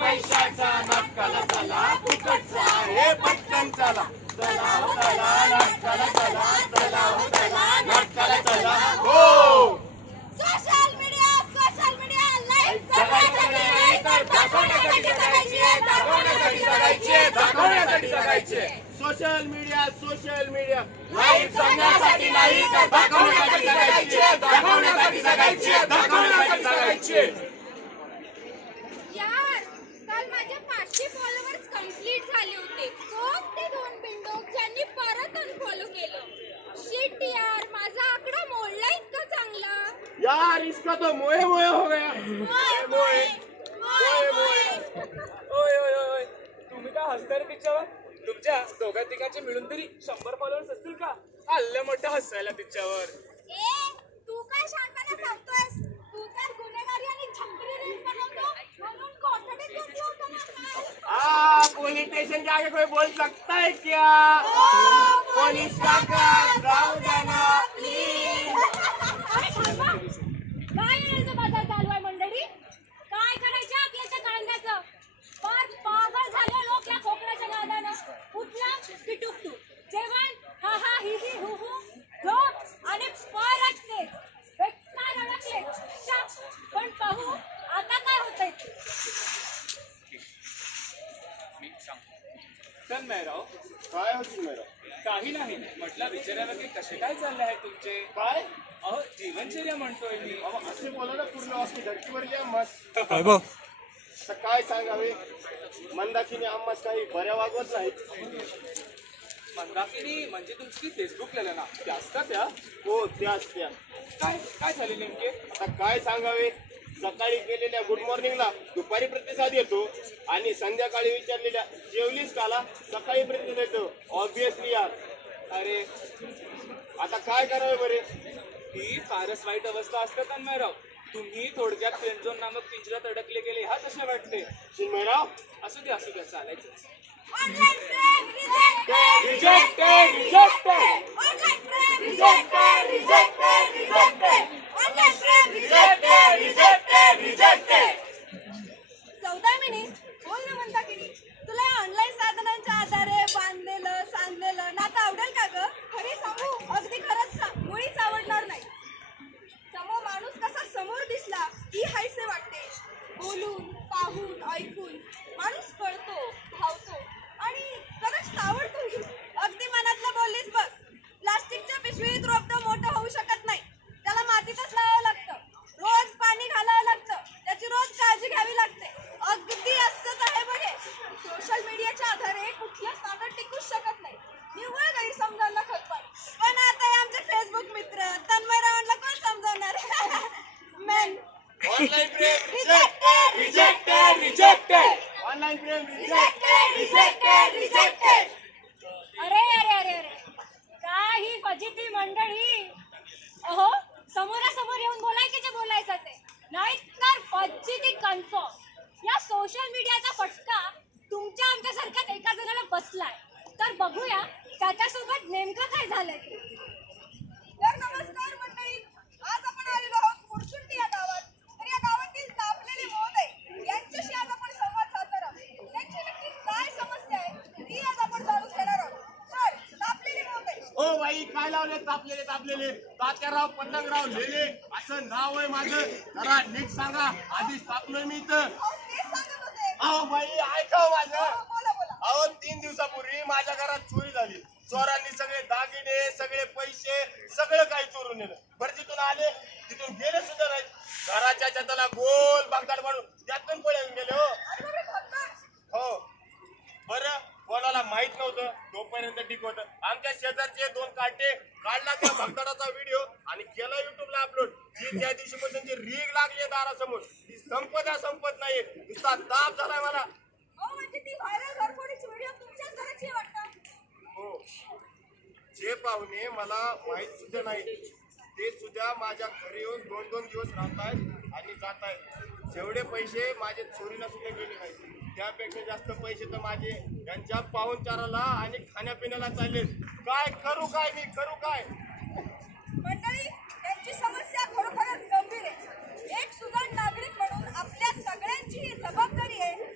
पैशाचा नाटकाला चला फुकटचा. आहे पटकन चला. चला हो चला नाटकाला चला चला हो चला नाटकाला चला हो social media social media like जगण्यासाठी नाही तर दाखवण्यासाठी जगायची आहे दाखवण्यासाठी जगायची आहे दाखवण्यासाठी जगायची आहे. यार काल माझे पाचशे फॉलोअर्स कंप्लीट झाले होते कोण ते दोन बिंडोक ज्यांनी परत अनफॉलो केलं शिट यार माझा आकडा मोडला इतका चांगला यार इसका तो मोए मोए हो गया मोय, मोय, मोय. ओय ओय ओय तुम्ही काय हसताय रे तिच्यावर तुमच्या दोघा तिघांचे मिळून तरी शंभर फॉलोअर्स असतील का? हल्ले मोठं हसायला तिच्यावर तू काय शांतपणे सांगतोयस? तू तर गुन्हेगारी आणि झंपरी रील्स बनवतो? म्हणून कोठडीत काल. आ पुलिस स्टेशन के आगे कोई बोल सकता है क्या पुलिस काका जाऊ द्या ना अरे थांबा. काय येण्याचं बाजार चालू आहे मंडळी काय करायचं आपल्याच्या कांद्याचं फार पागल झाले लोक या खोकल्याच्या नादानं उठला की टुकटुक जेवण हा हा ही ही हु हु झोप आणि परत तेच बेकार अडकले शाप. पण पाहू आता काय होतंय ते. तन्मयराव काय होती मेरा काही नाही. म्हटलं विचारायला की कसे काय चालले आहेत तुमचे? काय? अहो जीवनचर्या म्हणतोय मी. अहो असे बोला ना पूर्ण असली धडकीवर या मस्त. वैभव तर काय सांगावे? मंदाकिनी आम्हास काही बऱ्या वागवत नाहीत. मंदाकिनी म्हणजे तुमची फेसबुक लिहिलं ना. त्याच का त्या? हो त्याच त्या काय काय झाले नेमके? आता काय सांगावे? सकाळी केलेल्या गुड मॉर्निंगला दुपारी प्रतिसाद येतो आणि संध्याकाळी विचारलेल्या जेवलीस काला? सकाळी प्रतिसाद येतो. ऑब्विसली यार. अरे आता काय करावे बरे? ही फारच वाईट अवस्था असते तन्मयराव. तुम्ही थोडक्यात फ्रेंडझोन नामक पिंजऱ्यात अडकले गेले ह्यात असे वाटते चिन्मयराव? असू द्या असू द्या चालायचं Recep Tayyip Recep Tayyip Recep Rejected, rejected, rejected. Online frame rejected, rejected. काय लावले? तापलेले तापलेले. तात्याराव पन्नागराव लेले असं नाव आहे माझं. जरा नीट सांगा. आधीच तापलोय मी इथं. अहो, बाई ऐका हो माझं. अहो तीन दिवसापूर्वी माझ्या घरात चोरी झाली. चोरांनी सगळे दागिने सगळे पैसे सगळं काही चोरून नेलं. बरं तिथून आले. तिथून गेले सुद्धा नाही घराच्या छताला गोल बागदार मारून. त्यातून पळून गेले हो. हो. बरं. कोणाला माहीत नव्हतं तोपर्यंत ठीक होत. आमच्या शेजारचे दोन काटे काढला त्या भक्ताचा व्हिडिओ आणि केला युट्यूबला अपलोड जी त्या दिवशीपासून त्यांची रीग लागली दारासमोर. ती संपत संपत नाही नुसता ताप झाला मला. हो जे पाहुणे मला माहीत सुद्धा नाही ते सुद्धा माझ्या घरी येऊन दोन दोन दिवस राहत आहेत आणि जात आहेत जेवढे पैसे माझे चोरीला सुद्धा गेले नाही त्यापेक्षा जास्त पैसे तर माझे यांच्या पाहुणचाराला आणि खाण्यापिण्याला चालले काय करू काय मी? करू काय? मंडळी त्यांची समस्या खरोखरच गंभीर आहे. एक सुजाण नागरिक म्हणून आपल्या सगळ्यांची ही जबाबदारी आहे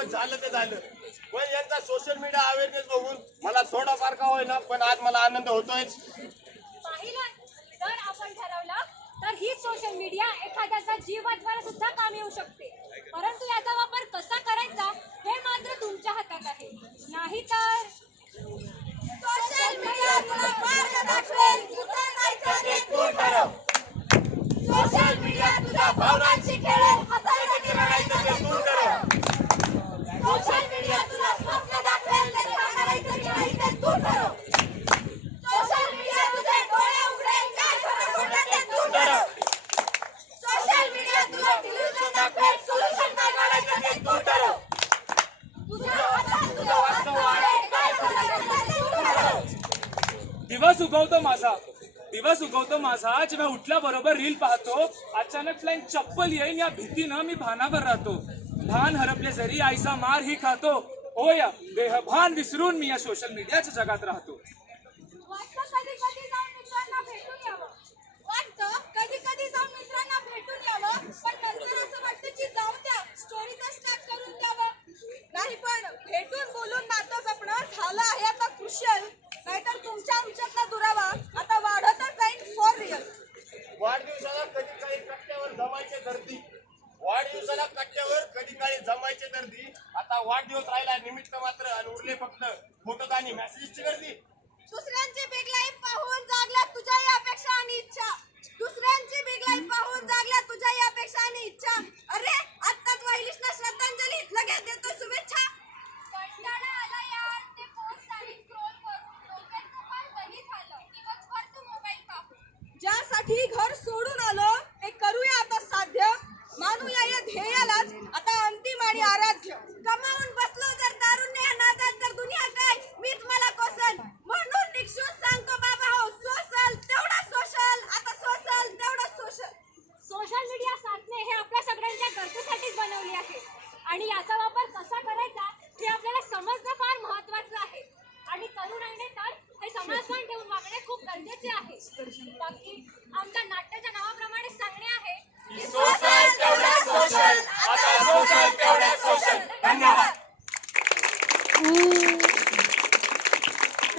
पण झालं ते झालं. पण यांचा सोशल मीडिया अवेअरनेस बघून मला थोडाफार का होईना पण आज मला आनंद होतोय. पाहिलं जर आपण ठरवलं तर ही सोशल मीडिया एखाद्याचा जीव वाचवायला सुद्धा काम येऊ शकते. परंतु याचा वापर कसा करायचा हे मात्र तुमच्या हातात आहे. नाही तर सोशल मीडिया दिवस उगवतो माझा. दिवस उगवतो माझा. जेव्हा उठल्या बरोबर रील पाहतो अचानक फ्लाईन चप्पल येईन या भीतीनं मी भानावर राहतो. भान हरपले जरी आईचा मार ही खातो. हो या देहभान विसरून मी या सोशल मीडियाच्या जगात राहतो. पण नंतर वाटतं की जाऊ द्या स्टोरी तर स्टार्ट करून द्यावं. नाही पण भेटून बोलून नातं जपणं झालं आहे आता.